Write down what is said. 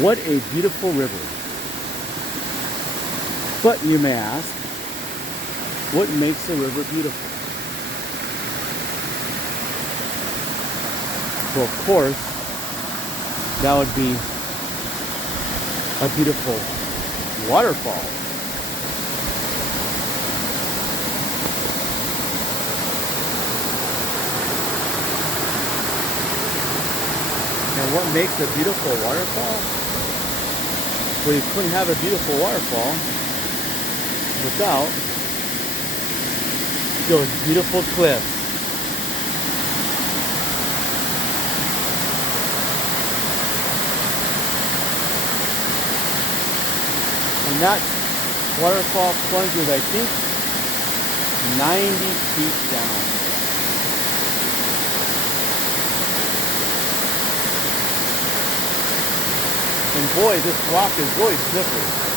What a beautiful river. But you may ask, what makes a river beautiful? Well, of course, that would be a beautiful waterfall. And what makes a beautiful waterfall? Well, you couldn't have a beautiful waterfall without those beautiful cliffs. And that waterfall plunges, I think, 90 feet down. And boy, this rock is really slippery.